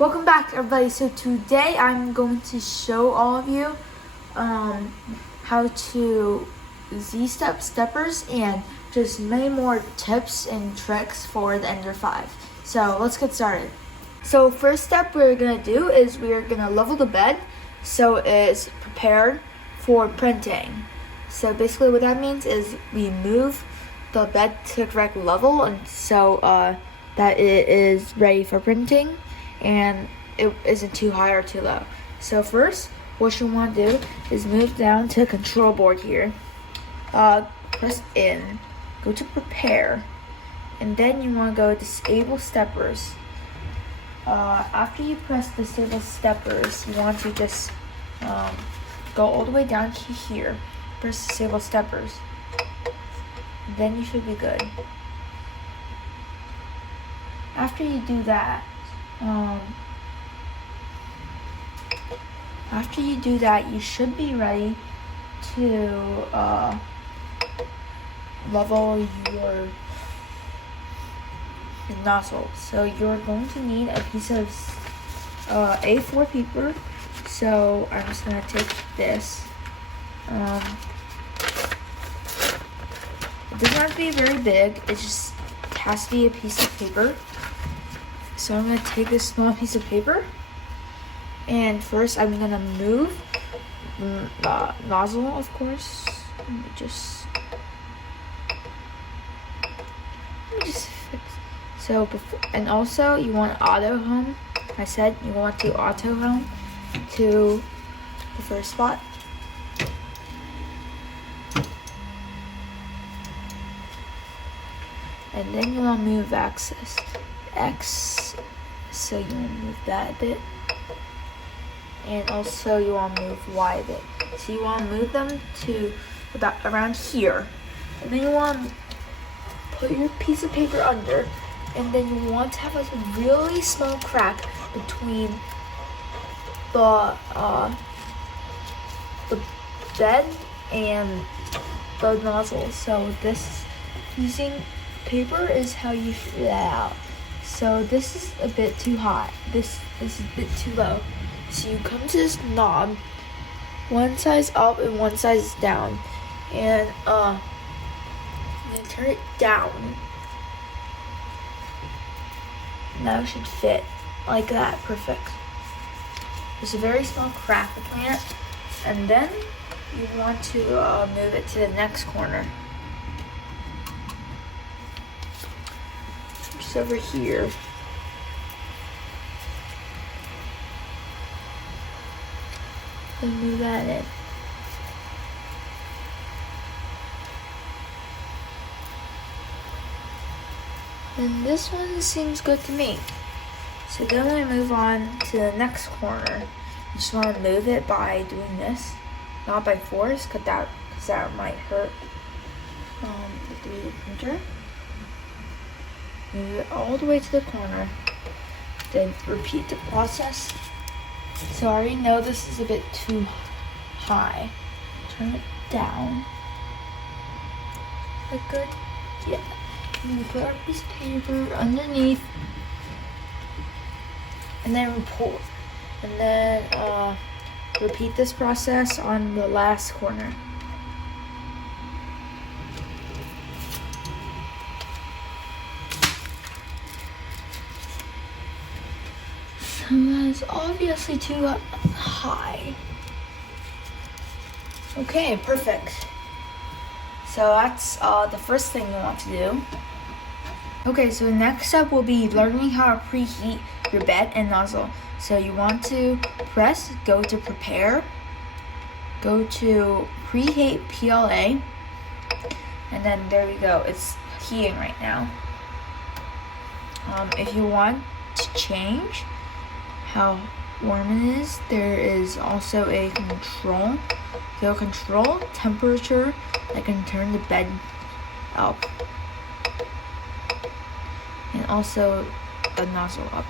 Welcome back, everybody. So today I'm going to show all of you how to Z-step steppers and just many more tips and tricks for the Ender 5. So let's get started. So first step we're going to do is we're going to level the bed so it's prepared for printing. So basically what that means is we move the bed to the correct level and so that it is ready for printing and it isn't too high or too low. So first, what you want to do is move down to the control board here. Press in, go to prepare, and then you want to go disable steppers. After you press disable steppers, you want to just go all the way down to here. Press disable steppers. Then you should be good. After you do that, you should be ready to level your nozzle. So you're going to need a piece of A4 paper. So I'm just gonna take this. It doesn't have to be very big. It just has to be a piece of paper. So I'm gonna take this small piece of paper, and first I'm gonna move the nozzle, of course. Let me just fix. So before, and also you want auto home. I said you want to auto home to the first spot. And then you want to move axis X, so you want to move that a bit, and also you want to move Y a bit. So you want to move them to about around here, and then you want to put your piece of paper under, and then you want to have a really small crack between the bed and the nozzle. So this using paper is how you figure that out. So this is a bit too high. This is a bit too low. So you come to this knob, one size up and one size down, and then turn it down. Now it should fit like that. Perfect. There's a very small crack between it, and then you want to move it to the next corner. Over here. And move that in. And this one seems good to me. So then we move on to the next corner. You just want to move it by doing this, not by force, because that might hurt the 3D printer. Move it all the way to the corner, then repeat the process. So I already know this is a bit too high. Turn it down. Like good? Yeah. And we put our piece of paper underneath, and then pull. And then repeat this process on the last corner. That's obviously too high. Okay, perfect. So that's the first thing you want to do. Okay, so the next step will be learning how to preheat your bed and nozzle. So you want to go to prepare, go to preheat PLA, and then there we go. It's heating right now. If you want to change how warm it is, there is also a control. So control temperature that can turn the bed up, and also the nozzle up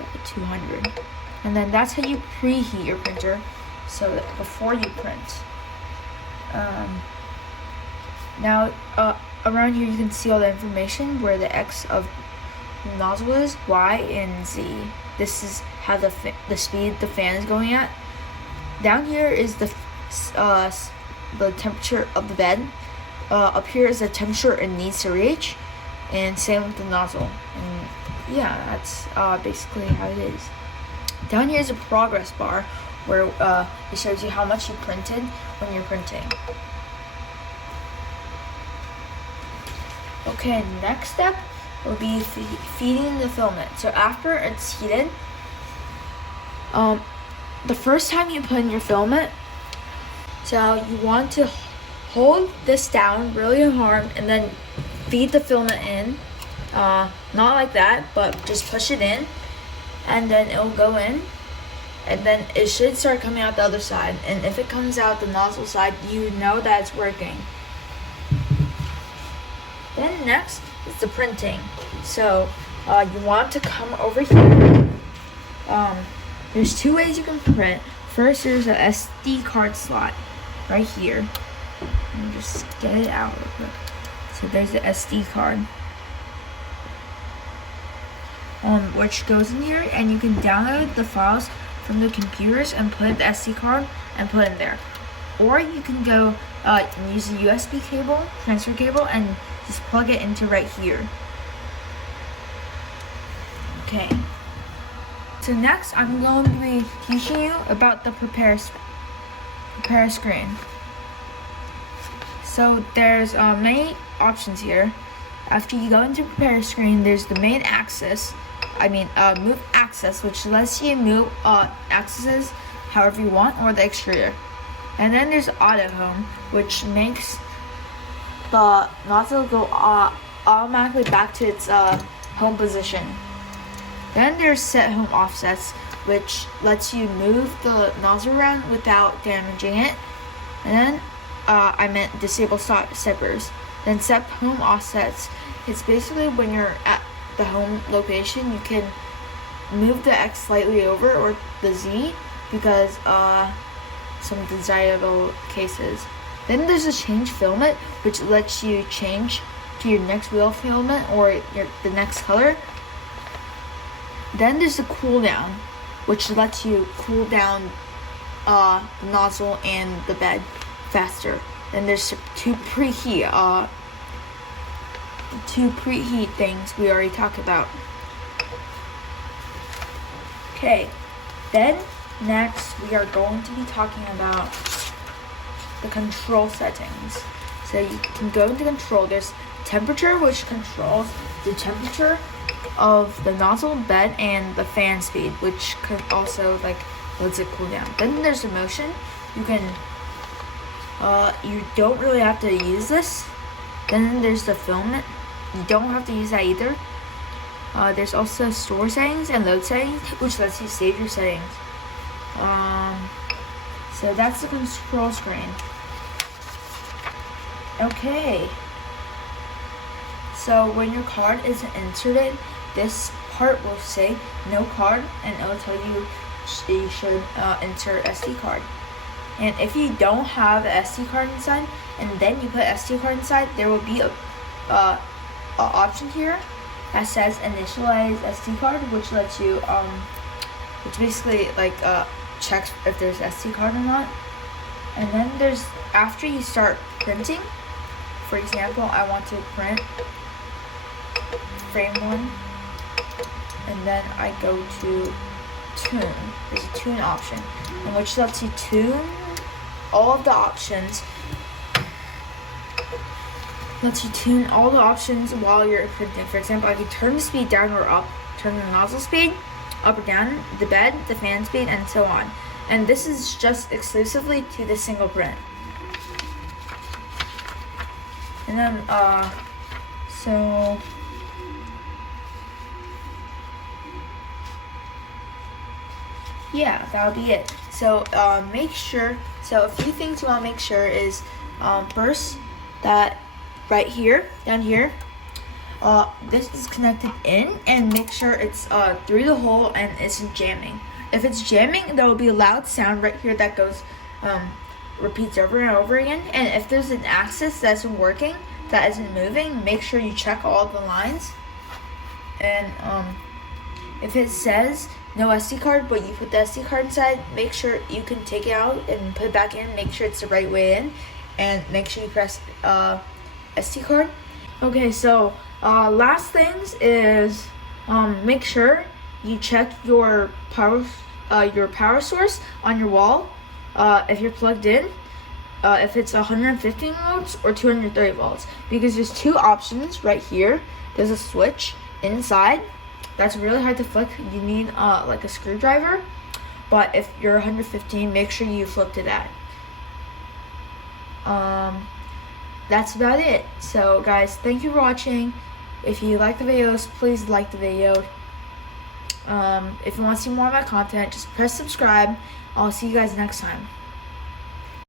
at 200. And then that's how you preheat your printer, so that before you print. Now around here you can see all the information where the X of the nozzle is, Y and Z. This is how the speed the fan is going at. Down here is the temperature of the bed. Up here is the temperature it needs to reach, and same with the nozzle. And yeah, that's basically how it is. Down here is a progress bar where it shows you how much you printed when you're printing. Okay, next step will be feeding the filament. So after it's heated, the first time you put in your filament, so you want to hold this down really hard and then feed the filament in. Not like that, but just push it in, and then it'll go in, and then it should start coming out the other side. And if it comes out the nozzle side, you know that it's working. Then next is the printing. So you want to come over here. There's two ways you can print. First, there's a SD card slot right here. Let me just get it out real quick. So there's the SD card, which goes in here, and you can download the files from the computers and put the SD card and put in there. Or you can go and use a USB cable, transfer cable, and just plug it into right here. Okay. So next, I'm going to be teaching you about the prepare screen. So there's many options here. After you go into prepare screen, there's the main axis. Move axis, which lets you move axes however you want, or the exterior. And then there's auto home, which makes the nozzle go automatically back to its home position. Then there's set home offsets, which lets you move the nozzle around without damaging it. And then disable steppers. Then set home offsets. It's basically when you're at the home location, you can move the X slightly over, or the Z, because some desirable cases. Then there's a change filament, which lets you change to your next wheel filament or the next color. Then there's the cool down, which lets you cool down the nozzle and the bed faster. Then there's two preheat things we already talked about. Okay, then next we are going to be talking about the control settings. So you can go into control. There's temperature, which controls the temperature of the nozzle, bed, and the fan speed, which could also lets it cool down. Then there's the motion. You can you don't really have to use this. Then there's the filament. You don't have to use that either. There's also store settings and load settings, which lets you save your settings. So that's the control screen. Okay. So when your card is inserted, this part will say no card, and it will tell you you should insert SD card. And if you don't have an SD card inside, and then you put SD card inside, there will be a option here that says initialize SD card, which lets you which basically checks if there's SD card or not. And then there's, after you start printing, for example, I want to print frame 1, and then I go to tune. There's a tune option, which lets you tune all of the options. Lets you tune all the options while you're printing. For example, I can turn the speed down or up, turn the nozzle speed up or down, the bed, the fan speed, and so on. And this is just exclusively to the single print. And then, yeah, that'll be it. So make sure, so a few things you want to make sure is, first, that right here, down here, this is connected in, and make sure it's through the hole and isn't jamming. If it's jamming, there will be a loud sound right here that goes, repeats over and over again. And if there's an axis that isn't working, that isn't moving, make sure you check all the lines. And if it says no SD card, but you put the SD card inside, make sure you can take it out and put it back in. Make sure it's the right way in, and make sure you press SD card. Okay, so last things is make sure you check your power source on your wall if you're plugged in. If it's 115 volts or 230 volts, because there's two options right here. There's a switch inside that's really hard to flip. You need like a screwdriver, but if you're 115, make sure you flip to that. That's about it. So guys, thank you for watching. If you like the videos, please like the video. If you want to see more of my content, just press subscribe. I'll see you guys next time.